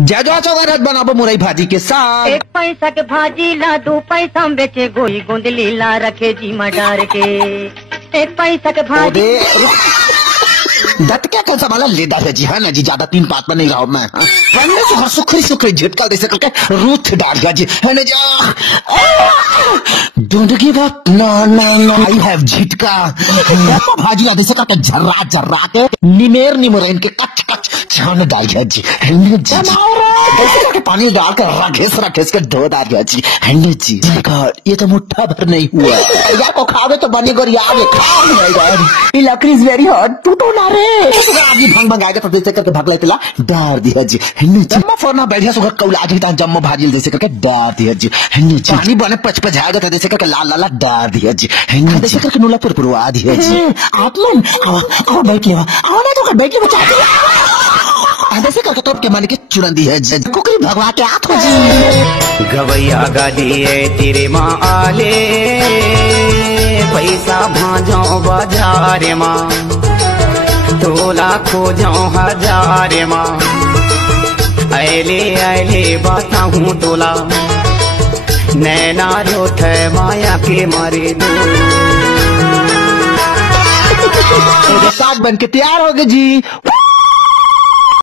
जगह चौगरत बनाबो मुरई भाजी के साथ। 1 पैसा के भाजी ला 2 पैसा में बेचे गोई गुंदली ला रखे जी मडार के। 1 पैसा के भाजी दत्त क्या कौन सा वाला लेदा है जी। है ना जी, ज्यादा 3 बात पर नहीं रहा मैं। हमने तो सुखरी सुखरी झटका दे सके रूथ डाल गया जी। है ना जी, don't give up, no I have झटका। भाजी ला दे सके झर्रा झर्रा के निमेर निमरेन के कच कच छान डाल गया जी। है ना जी, ऐसे के पानी डाल कर रखेस के धो डाल गया जी। है ना जी, गॉड ये तो मुट्ठा भर नहीं हुआ। या को खावे तो बने गोर याद खा नहीं गॉड। ये लकड़ी इज वेरी हॉट, तू तो ना रे आदमी भंग भंगाएगा तब जैसे करके भाग लेला डार दिया जी। हिन्नू जम्मा फोरना बैठा सुगर कौला जी ता जम्मा भाजी जैसे करके डार दिया जी। हिन्नू जी पानी बने पचपचाएगा तो जैसे करके लाल लाल डार दिया जी। हिन्नू जैसे करके नुला पुरपुरवा दिया जी। आप लोग आओ बैठ ले, आओ ना तो कर बैठ ले बचा के ऐसे करके तोप के माने के चुरन दी है जी। कुकरी भगवा के हाथ हो जी। गवैया गादिए तेरे माँ आले पैसा भाजो बाजार माँ तोला खोजो 1000 माँ ऐले ऐले बताऊं तोला नैना रोठ माया के मारे दो। साग बन के तैयार हो गए जी।